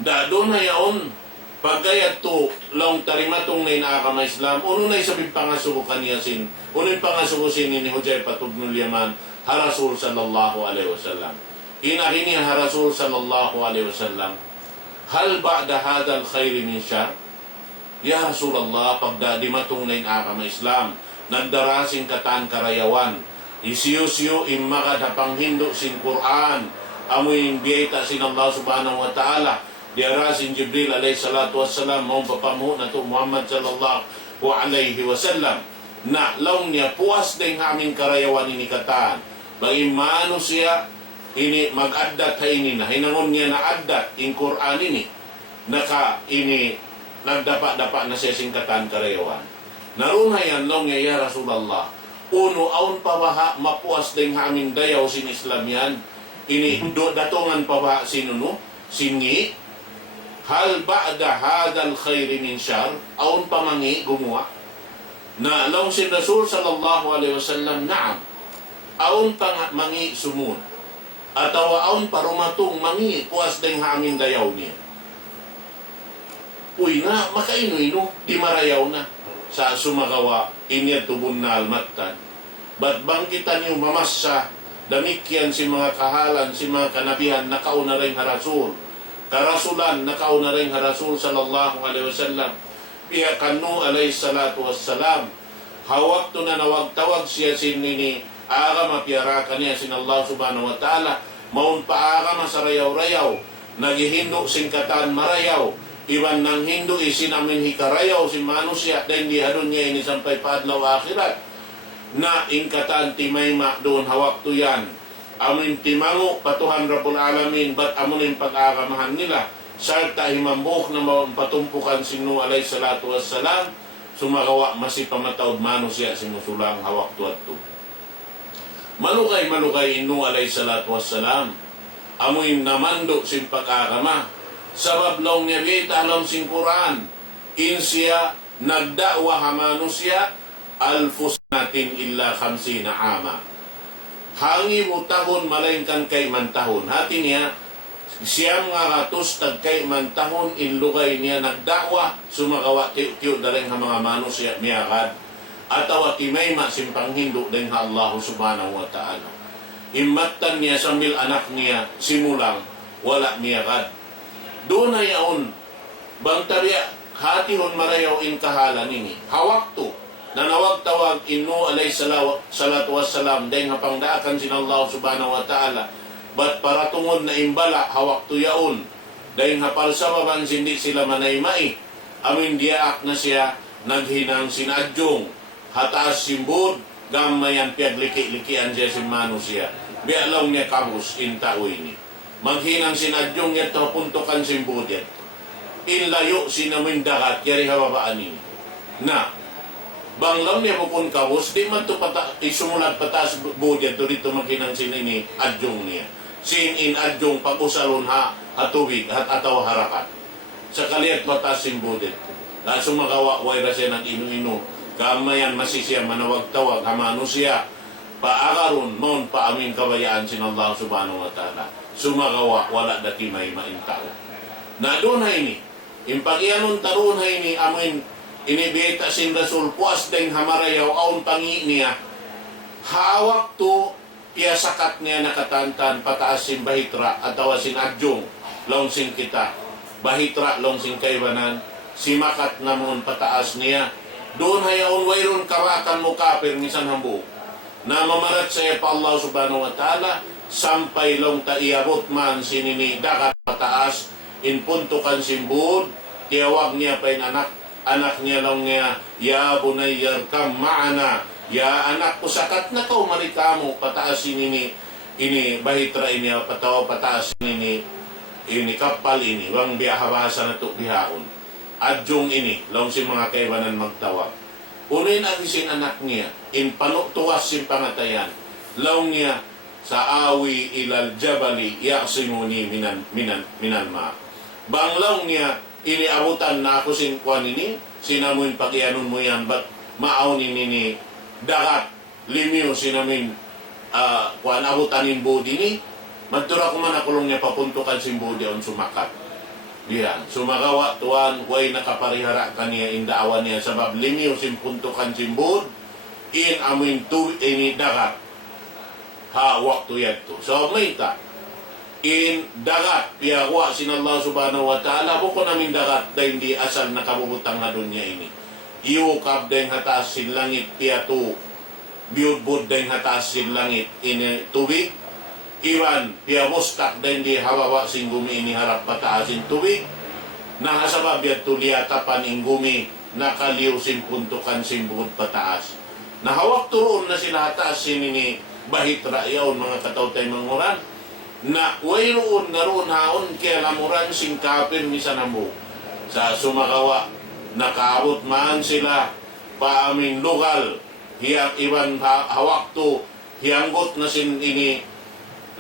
Da doon hayaon pagayat to long tarimatong na inakama Islam uno na isabing pangasuko kaniya sin uno yung pangasuko sin ni Hujay patubnul Yaman ha Rasul sallallahu alaihi wasallam. Inakini ha Rasul sallallahu alaihi wasallam, hal ba'da hadal khairi min syar? Ya Rasulullah, pagda di matong na inakama Islam, nagdarasing katan karayawan, isiyo-siyo immakad hapang hindo sin Quran, amoy biyeta sin Allah subhanahu wa ta'ala, diarasin Jibril alayhi salatu wassalam, maong papamuho na to Muhammad sallallahu alaihi wasallam, na laong niya puas din aming karayawan ini katan, bagimano siya ini mag-addat ha ini na hinangon niya na addat in Quran ini naka ini nagdapa-dapa na siya singkatan karayawan. Narunayan laong niya ya Rasulullah, uno aun pabaha mapuas din aming dayaw sin Islam yan ini datungan pabaha sinuno singi hal ba'da hadal khairi min syar aun pamangi gumawa na laong si Rasul sallallahu alaihi wasallam naam aun pang mangi sumun atau aun parumatong mangi puas deng haming dayaw niya. Uy na makaino-ino di marayaw na sa sumagawa inya tubun na almatan. Ba't bangkitan yung mamasa damikyan si mga kahalan si mga kanabihan na kauna rin ha Rasul. Karasulan na kauna rin ha Rasul sallallahu alaihi wasallam. Piya kanu alayhi salatu wassalam. Hawak to na nawag-tawag siya sinini aga mapiarakan niya sin Allah subhanahu wa ta'ala maun paaga masarayaw-rayaw nagihindo singkatan marayaw iwan nang hindo isinamin hikarayaw si manusia dan dihadon niya ini sampai paadlaw akhirat na ingkatan timayma doon hawak to yan amin timango patuhan Rabbul Alamin bat amunin pag-agamahan nila sarta himambok na patumpukan sinu alayhi salatu wassalam sumagawa masipamatawad manusia sinusulang hawak to at to. Malukay inu alayhi salatu wassalam amuin namando sin pag-agama sabab long niya bita long sin Quran in siya nagda'wa hamanusya alfus natin illa 50 ama hangi mo tahon malaingkan kay man tahon hati niya siyam nga ratos tag kay man tahon in lugay niya nagda'wa sumagawa tiyo daring ha mga manusya miyakad atawa timay masimpang hindo din ha Allah subhanahu wa ta'ala. Imatan niya sambil anak niya simulang wala miyakad. Doon na yaon bangtarya hatihon marayaw in kahalan ini. Hawak to na nawag-tawag inu alayhi salatu wassalam din hapangdaakan sin Allah subhanahu wa ta'ala. Bat para tungod na imbala hawak to yaon. Dahil hapalsababan sindi sila manay-mai. Amin diaak na siya naghinang sinadyong hataas simbod gamayan piagliki-likian siya si manusia bialaw niya kabus in tao ini maghinang sinadyong niya to puntukan simbod yan inlayo sinamindakat yari hababaan ini na banglaw niya bukun kabus di man to isumulat patas budyan to dito maghinang sinini adyong niya sin in adyong pag-usalon ha tubig at ataw harakat sa kaliyat patas simbodit na sumagawa wayra siya ng inu-inu kamayan masisya manawag-tawag hamano siya paagaron mon paamin kabayaan sin Allah subhanahu wa ta'ala sumagawa wala dati may maintao na doon ha ini impagyanon taron ha ini amin inibita sin Rasul puas deng hamarayaw aun pangi niya hawak to piyasakat niya nakatantan pataas sin bahitra atawa sin adyong long sin kita bahitra long sin kaibanan simakat namon pataas niya doon hayaon wayron karakan mo kafir misan hambu na mamarat sa pa Allah subhanahu wa ta'ala sampay long taiyarot man sinini dakat pataas in punto kan simbud tiyawag niya pa in anak niya long niya ya bunayyar kam maana ya anak ko sakat na ka umarita mo pataas sinini ini bahitra ini patawa pataas sinini ini kapal ini, wang biahawasa na to bihaon. Adjong ini, laong si mga kaibanan magtawag. Unin ang isin anak niya, in panutuwas si pangatayan. Laong niya, sa awi ilal jabali, yaksimuni minan ma. Banglaw niya, iniabutan na ako sin kwan ini, sinamuin pakianon mo yan, ba't maaunin ini dagat, limiyo sinamin, kwan abutanin budi ni, magtura ko man akulong niya papuntukan sin budi on sumakat. Diyan, sumagawa tuan, way nakaparihara kaniya indaawan niya, sabab limiyo sin puntukan sin bud, in amin tu ini dagat, ha waktu yato. So may ta, in dagat, piyawa sin Allah subhanahu wa ta'ala, buko namin dagat, dahil hindi asal nakabubutang na dunya ini. Iukab dahil hataas sin langit, piyato, biyudbud dahil hataas sin langit, ini tubig, iwan, piyabustak dahil hindi hawawa sin gumi ini harap pataas sin tubig, nakasabab yato liyatapan in gumi, nakaliw sin puntukan sin bukod pataas. Nahawak turoon na sila hataas sin ini, bahit ra'yaon mga katawtay manguran, na wayroon na roon haon kaya lamuran sing kapir misanambo sa sumagawa nakaabot man sila pa aming lugal hiyang iban hawak to hiyanggot na sin ini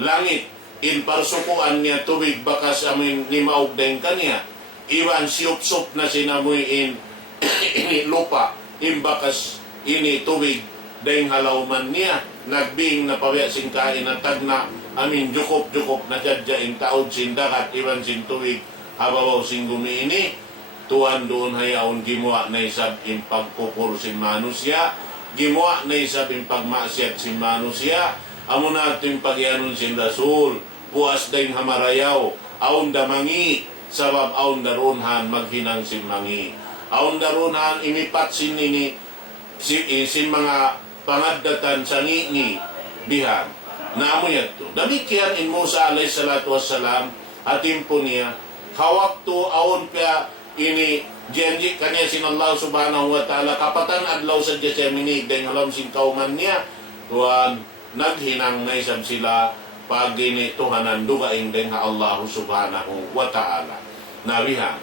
langit in parsukuan niya tubig bakas aming limaog din kanya iban siyup-sup na sinamoy in ini lupa in bakas ini tubig dahil halawman niya nagbing na pawya sing kain na tagna amin jukop-jukop na jadjaing taod sin dagat iban sin tuwig hababaw sin gumi ini tuan doon hayaon gimuha na isab in pagpupur sin manusya gimuha na isab in pagmasyat sin manusya amo natin pagyanon sin rasul puas daing hamarayaw aon damangi sabab aon darunhan maghinang sin mangi aon darunhan inipat sin ini sin mga pangadatan sa ngi bihan naamo yato. Damikian in Musa alayhi salatu wassalam atim po niya hawak to aon pa ini jenji kanya sin Allah subhanahu wa ta'ala kapatan adlaw sa Gethsemane dahil halam sin kauman niya tuan naghinang na isab sila pag ini tuhanan dugaing dahil Allah subhanahu wa ta'ala nabihan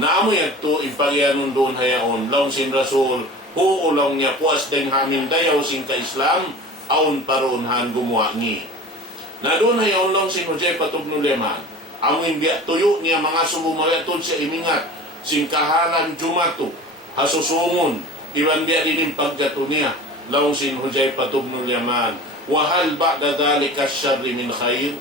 naamo yato ipagyanon doon hayaon laong sin Rasul huulong niya puas dahil hamin dayaw sin ka-Islam aun parunhan gumawa ni. Na doon ay lang si Jose Patubno Leman. Amin biya tuyo niya mga sumumayatod sa imingat. Singkahalan jumato. Hasusungon. Iwan biya din paggato niya. Laong si Jose Patubno Leman. Wahal ba'da dhalika syarri min khair?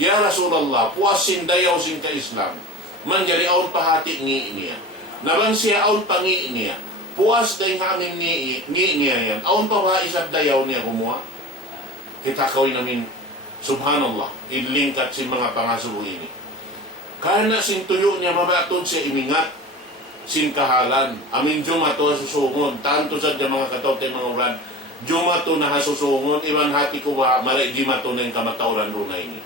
Ya Rasulullah, puas sindayaw sin ka-Islam. Manjari aun pahati ngi niya. Nabang siya aun pangi niya. Puas dahil amin ni niya yan. Aon pa ba isab dayaw niya kumuha? Kita kawin namin, subhanallah, ilingkat si mga pangasubo ini. Kaya na sin tuyo niya mabatod siya imingat, sin kahalan. Amin jumato hasusungon, tanto sa mga katawte mga uran, jumato na hasusungon, iwan hati ko ba, maray jimato na yung kamatauran doon na ini.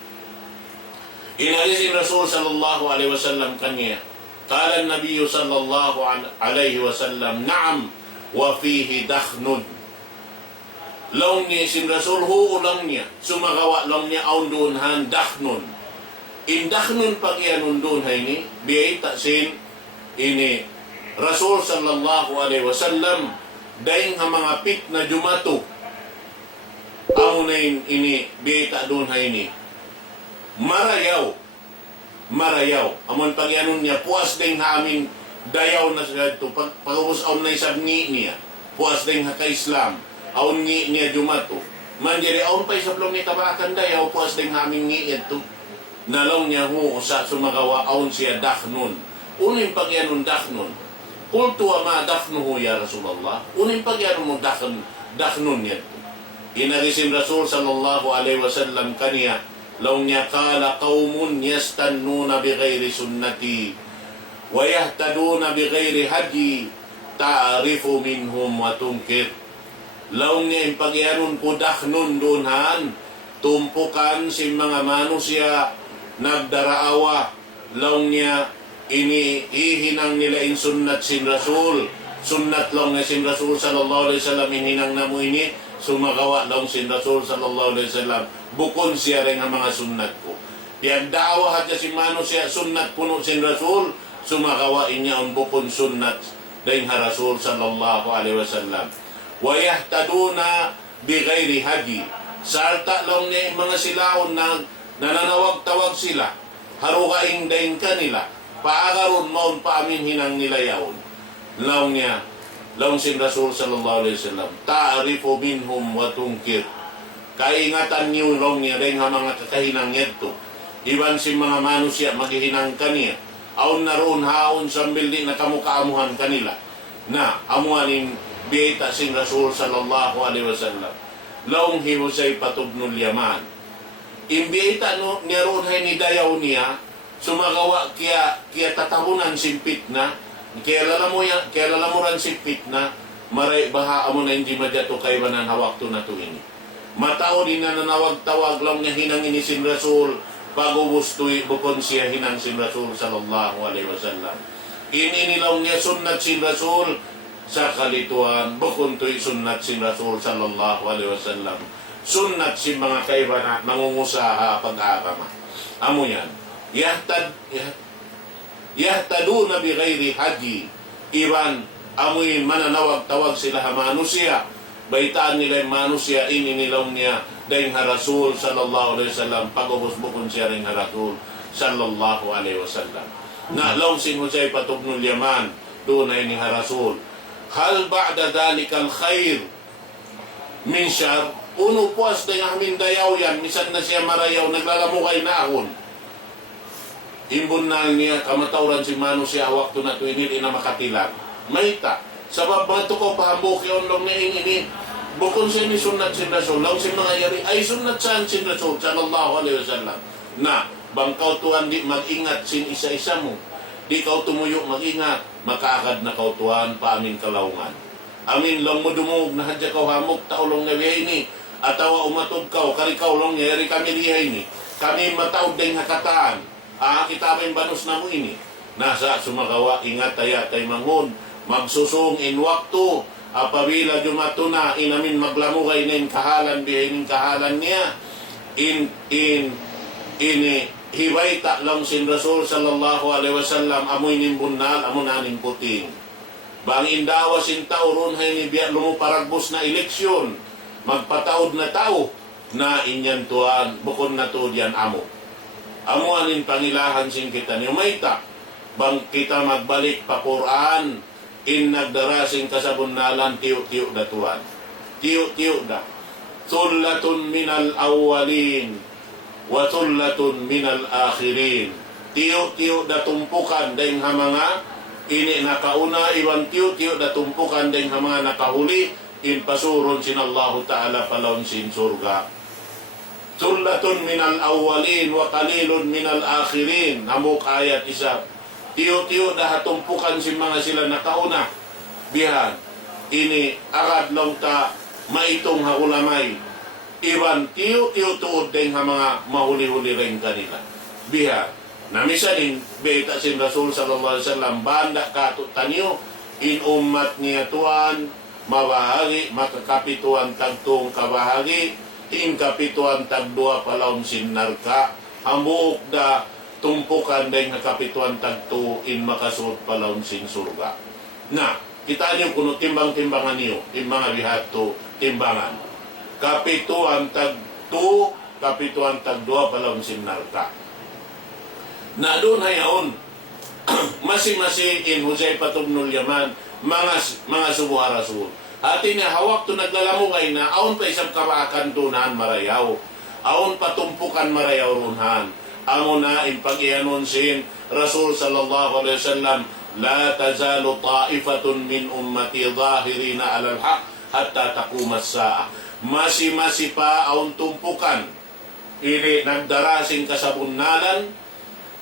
Inalisin Rasul sallallahu alaihi wasallam kanya, قال النبي صلى الله عليه وسلم نعم وفيه دخن لون ني سين رسول هو لون ني سمغوا لون ني اون دون هان دخنون in dakhnun pagyanun dun hayni biyay taksin ini Rasul sallallahu alaihi wasallam daing nga mga pit na jumato aunain ini biyay tak dun hayni marayaw amon pagyanon niya puas ding ha amin dayaw na sa ito pagubos aon na isab ngi niya puas ding ha ka-Islam aon ngi niya jumato manjari aon pa isablong ni tabakan dayaw puas ding ha amin ngi ito nalong niya ho sa sumagawa aon siya dakhnun unin pagyanon dakhnun kultu wa ma dakhnuhu ya Rasulullah unin pagyanon mo dakhnun niya inarisin Rasul sallallahu alaihi wasallam kaniya law niya kala qawmun yastannuna bighairi sunnati wa yahtaduna bighairi hadi ta'rifu minhum wa tunkir law niya impagyanon ko dakhnun dunhan tumpukan si mga manusia nagdaraawa law niya inihihinang nila in sunnat sin Rasul sunnat lang na sin Rasul sallallahu alaihi wasallam ininang namo ini sumagawa lang sin Rasul sallallahu alaihi wasallam bukon siya rin ang mga sunnat ko Tiang dawa hadya si mano siya sunnat puno sin Rasul, sumakawain niya ang bukon sunnat daing ha Rasul sallallahu alaihi wasallam. Wa yahtaduna bi ghairi hadi. Salta lang niya yung mga silaon na nananawag-tawag sila. Harugaing daing kanila. Paagaron maun pa amin hinang nilayaon. Laong niya, laong sin Rasul sallallahu alaihi wasallam. Ta'arifu minhum wa tungkir. Kaingatan niyo laong niya daing ha mga kakahinang yedto. Iban si mga manusia maghihinang kaniya. Aun naroon haon sambil di nakamukaamuhan kanila. Na amuanin biyeta sin Rasul sallallahu alaihi wasallam. Laong hihusay patubnul Yaman. Imbiyeta no, niya roon hay ni dayaw niya, sumagawa kaya tatahunan simpit na, kaya lalamuran simpit na, maray baha amo na hindi madyato kay banan hawak to na to ini. Matao din na nanawag-tawag lang niya hinang ini sin Rasul, bago gusto'y bukon siya hinang sin Rasul sallallahu alaihi wasallam. Ininilaw niya sunnat sin Rasul sa kalituan, bukon to'y sunnat sin Rasul sallallahu alaihi wasallam. Sunnat si mga kaibanan, mangungusaha pag-aarama. Amo yan. Yahtaduna bi ghairi hadi. Iban, amoy mananawag-tawag sila ha manusia. Baitaan nila yung manusia, ininilaw niya dahil ha Rasul sallallahu alaihi wasallam, pag-ubos-bukon siya rin ha Rasul sallallahu alaihi wasallam. Na laong sin Husay patubnul Yaman, doon ay ni ha Rasul. Hal ba'da dalikal khair min syar. Uno puas na yung amin dayaw yan, misan na siya marayaw, naglalamukay na ahon. Imbon na niya, kamatawran si Mano siya, wakto na ito, hindi na makatilan. Mahita, sabab mga ito ko, pahambuki on lang niya ini, bukon siya ni sunat sin Rasul, lang si mga yari, ay sunat saan sin Rasul, sallallahu alaihi wasallam, na, bangkaw tuan di mag-ingat sin isa-isa mo, di kau tumuyo mag-ingat, makaagad na kau tuan, pa amin kalaungan. Amin lang mo dumug, na hadya kau hamok, taulong na bihay ni, atawa umatod kau, karikaw lang niya, kami lihay ni. Kami mataod din hakataan. Kita may banus na mo ini. Nasa sumagawa, ingat tay mangun. Magsusung in waktu. Apabila jumato na, inamin maglamugay nin kahalan, bihay nin kahalan niya. Hibayta lang sin Rasul sallallahu alaihi wasallam, amoy nin bunal, amo na nin puting. Bangin dawa sin tauron, hay ni biya lumuparagbos na eleksyon. Magpataod na tao na inyan tuan, bukon na to diyan amo. Amo anin pangilahan sin kita ni umayta. Bang kita magbalik pa Quran, in nagdarasing kasabunalan, tiyo-tiyo da tuan. Tiyo-tiyo da. Thullatun minal awwalin, wa thullatun minal akhirin. Tiyo-tiyo da tumpukan dahil mga ini nakauna, iwan tiyo-tiyo da tumpukan dahil mga nakahuli, in pasuron sin Allah Ta'ala palawon sin surga. Tullatun minal awwalin wa qalilun minal akhirin. Hamuk ayat isa. Tiyo-tiyo dahatumpukan si mga sila nakauna. Bihan, ini agad lang ta maitong hakulamay. Iban tiyo-tiyo tuod din ha mga mahuli-huli rin kanila. Bihan, namisa din, beta sin Rasul sallallahu alaihi wasallam, banda katut tanyo, in umat niya tuan, mabahagi, makakapituan tagtong kabahagi, in kapituan tagdua palawon sin narka, hambuok da tumpukan dahil nakapituan tagto in makasud palawon sin surga. Na, kita niyo kuno timbang-timbangan niyo, in mga lihato timbangan. Kapituan tagto, kapituan tagdua palawon sin narka. Na doon hayaon, masi-masi in Husay patubnul Yaman, mga subuha Rasul. Atin niya hawak to naglalamungay na aon pa isang karaakan tunahan marayaw. Aon patumpukan marayaw runhan. Amo na in pag-ianon sin Rasul sallallahu alaihi wasallam, la tazalu ta'ifatun min ummati zahirina alal haq hatta taqumas sa'a. Masi-masi pa aon tumpukan. Ini nagdarasing kasabunalan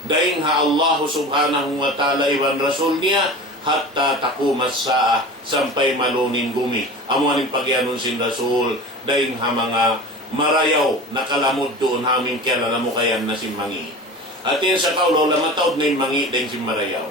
daing ha Allah subhanahu wa ta'ala iwan Rasul niya hatta taqumas sa'a, sampay maluning gumi. Amo aning pagyanon sin Rasul daing ha mga marayaw nakalamod doon haming kilala mo kayan na si mangi. At yan sa kaulo lamatawd na yung mangi daing si marayaw.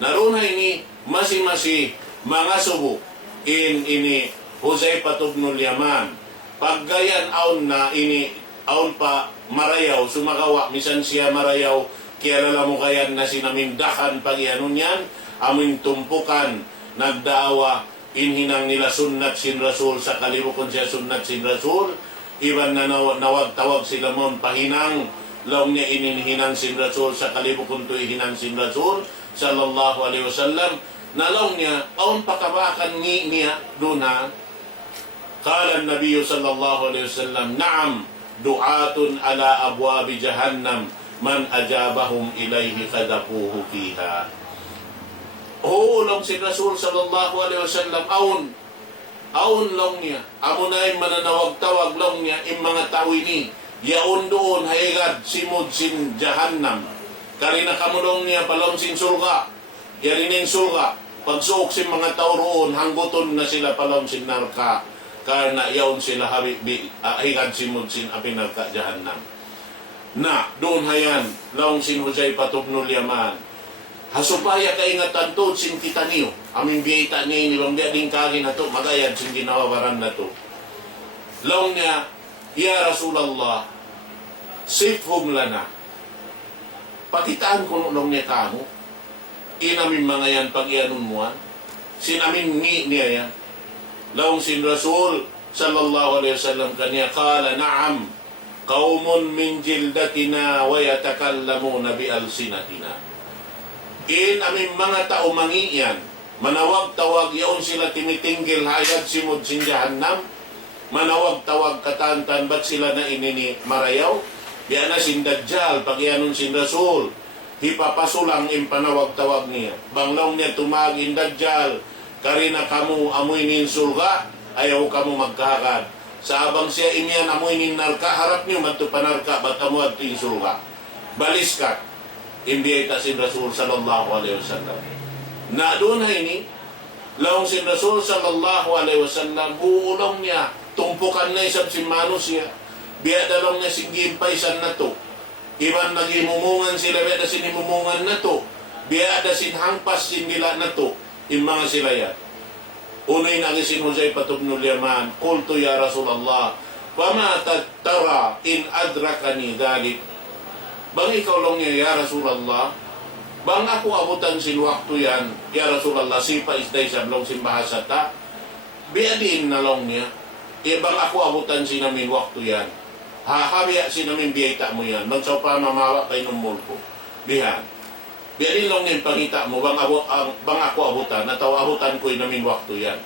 Naroon ini masi-masi mga subo ini Husay patubnul Yaman. Paggayan aon na ini aon pa marayaw, sumagawa, misan siya marayaw, kaya mo kayan na sinamindakan pag iyanon yan, amin tumpukan, nagdaawa, inhinang nila sunnat sin Rasul, sa kalibukon siya sunnat sin Rasul, iban na nawag-tawag sila mon pahinang, laong niya ininhinang sin Rasul, sa kalibukon to ihinang sin Rasul, sallallahu alaihi wasallam, nalaw niya, aon pakabakan niya, doon ha, kala Nabi sallallahu alaihi wasallam, naam, du'atun ala abwabi jahannam, man ajabahum ilayhi kadapuhu fiha. Oo, lang si Rasul sallallahu alaihi wasallam, aun lang niya, amo na yung mananawag-tawag lang niya, yung mga tao ini, yaon doon, hayagad, simod sin jahannam, karina kamulong niya, palong sin surga, yarinin surga, pagsuok sin mga tao roon, hangguton na sila palong sin narka, karena yaon sila higad simod sin apinarka jahannam. Na, doon hayan, laong sin Huzay Patubnul Yaman, hasupaya kaingatan to, sin kita niyo, aming biyita niya ini, bang din kagin na to, magayad sin ginawawaran na to. Laong niya, ya Rasulallah, sifhum lana, pakitaan ko nung niya kamo, inamin mga yan pag-ianon mo, sinamin niya yan. Laong sin Rasul sallallahu alaihi wasallam kanya, kala na'am, qaumun min jildatina wa yatakallamuna bi alsinatina. Aming mga tao mangiyan, manawag-tawag, yaon sila timitinggil hayad simod sin jahannam, manawag-tawag katantan, ba't sila na inini marayaw? Yan na sin Dajjal, pag yanon sin Rasul, hipapasulang impanawag-tawag niya. Banglaw niya tumagin Dajjal, karina kamu amoy nin surga, ayaw kamu magkahagad. Sa abang siya imian amoy nin narka, harap niyo magtupanarka, ba't amoy at nin surga. Balis ka, imbiyeta sin Rasul sallallahu alaihi wasallam. Na doon na ini, laong sin Rasul sallallahu alaihi wasallam, buulong niya, tumpukan na isang simano siya, biya dalong na singimpaysan na to. Iban nagimumungan sila, biya da sinimumungan na to. Biya da sinhangpas sin nila na to. Yung mga sila yan. Unay nagisin Huzay Patubnul Yaman, kulto ya Rasulallah, pama tara in adrakani dalik. Bang ikaw lang niya, ya Rasulallah, bang ako abutan sin waktu yan, ya Rasulallah, sipa isday sablong sin bahasa ta, biadin na lang niya, bang ako abutan sinamin waktu yan, hahabiya sinamin biyayta mo yan, bang sa pa mamawa kay numul ko, bihan. Biyarin lang yung pangita mo, bang ako abutan, nataw abutan ko namin waktu yan.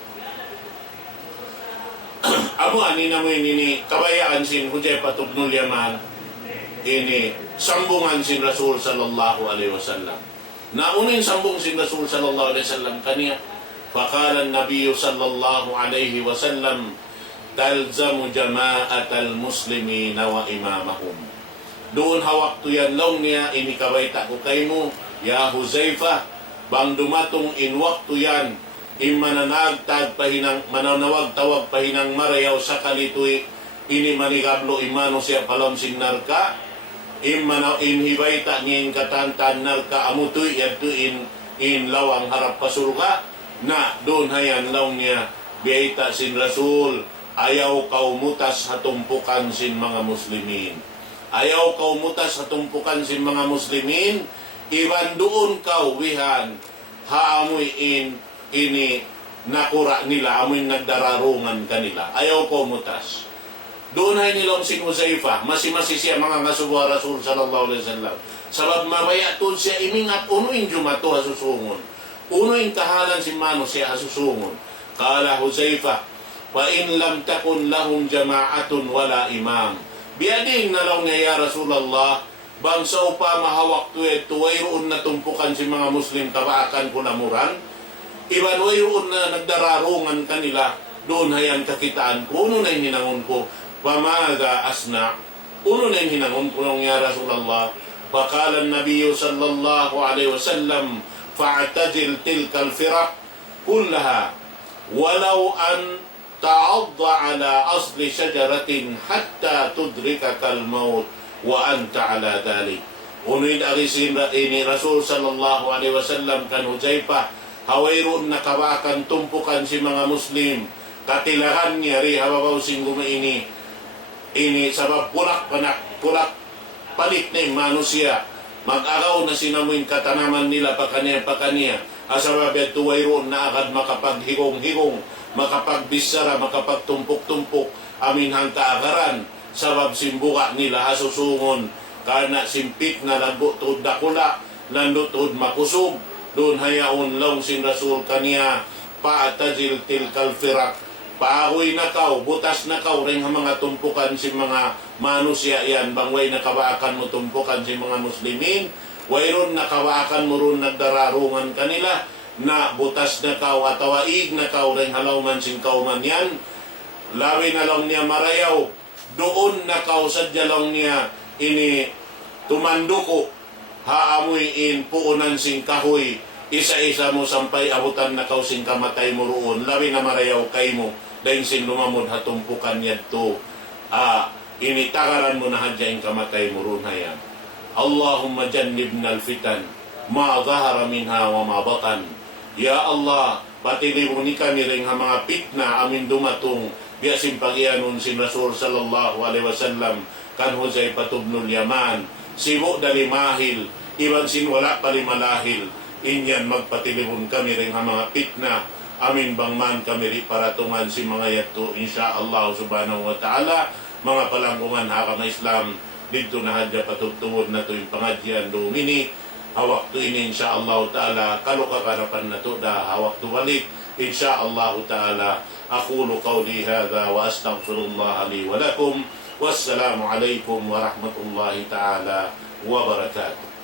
Amo ani na mo ini kabayaan sin Huzay Patubnul Yaman, ini sambungan sin Rasul sallallahu alaihi wasallam. Naunin sambung sin Rasul sallallahu alaihi wasallam kaniya, faqala an-nabiy sallallahu alaihi wasallam, talzamu jama'atal muslimin wa imamahum. Doon hawak to yan long niya, ini kabayta ko kay mo, ya Huzaifa, bang dumatong in waktu yan, mananagtag pahinang, mananawag-tawag pahinang marayaw sa kalitoy, ini manigablo imano siya palom sin narka, hibayta niya katantan narka amutoy, yadto in lawang harap pasurga, na doon hayan law niya, biyayta sin Rasul, ayaw kaumutas hatumpukan sin mga muslimin. Ayaw kaumutas hatumpukan sin mga muslimin, iban doon wihan, haamoy ini nakura nila, amoy nagdararungan kanila. Ayaw kaumutas. Doon ay nilang sin Huzaifa, masi-masi siya mga ngasubuha Rasul sallallahu alaihi wasallam. Sabab mamaya to siya imingat, unuin jumato hasusungon. Unuin kahalan si Mano siya hasusungon. Kala Huzaifa, wa in lam takun lahum jama'atun wala imam. Biading na lang niya, ya Rasulallah, bang sa upa mahawak to wayroon na tumpukan si mga Muslim kabaakan ko namuran, iban wayroon na nagdararungan kanila, doon hayan kakitaan ko, uno na yung hinangon ko, pamaga asna, uno na yung hinangon ko nung ya Rasulallah, faqala an-nabiy sallallahu alaihi wasallam, fa'tazil tilkal firaq kullaha, walau an ta'adda ala asli syajaratin hatta tudrikakal maut wa anta ala dhalik. Unuin agisin ini Rasul sallallahu alaihi wasallam kan Huzaifa, hawayroon na kabakan tumpukan si mga Muslim, katilahan niya ri hababaw sing ini, ini sabab pulak palit na yung manusia mag-araw na sinamuin katanaman nila pakanya asabab at tuwayroon na agad makapaghigong-higong makapagbisara, makapagtumpok-tumpok amin hang kaagaran sabab simbuka nila hasusungon karena simpit na lagutod dakula landutod makusog doon hayaon long sin Rasul kaniya paatajil tilkal firak paahoy na kaw, butas na kaw rin mga tumpukan si mga manusia yan bangway nakawaakan mo tumpukan si mga muslimin wayron nakawaakan mo ron nagdararungan kanila na butas na kaw atawaig na kaw rin halawman sin kauman yan lawi na lang niya marayaw doon na kaw sadya lang niya ini tumanduko haamuyin puunan sing kahoy isa-isa mo sampay abutan na kaw sing kamatay mo roon lawi na marayaw kay mo dahil sin lumamod hatumpukan niya to initagaran mo na hadya yung kamatay mo roon hayan Allahumma jannibna al-fitan ma zahara minha wa ma batan ya Allah patili mo ni kami rin mga pitna amin dumatong biya simpagyanon sin Rasul sallallahu alaihi wasallam kan Huzaifa ibnul Yaman sibo dali mahil ibang sin wala pali malahil inyan magpatilihon kami rin mga pitna amin bang man kami rin paratungan si mga yato insyaallah subhanahu wa ta'ala mga palangkungan haka ng Islam dito na hadya patutungod na to yung pangadyan domini hawak to ini insyaallah ta'ala kalukakarapan na to da hawak to balik insyaallah ta'ala aqulu qawli hadha wa astaghfirullah li wa lakum wassalamu alaikum warahmatullahi ta'ala wabarakatuh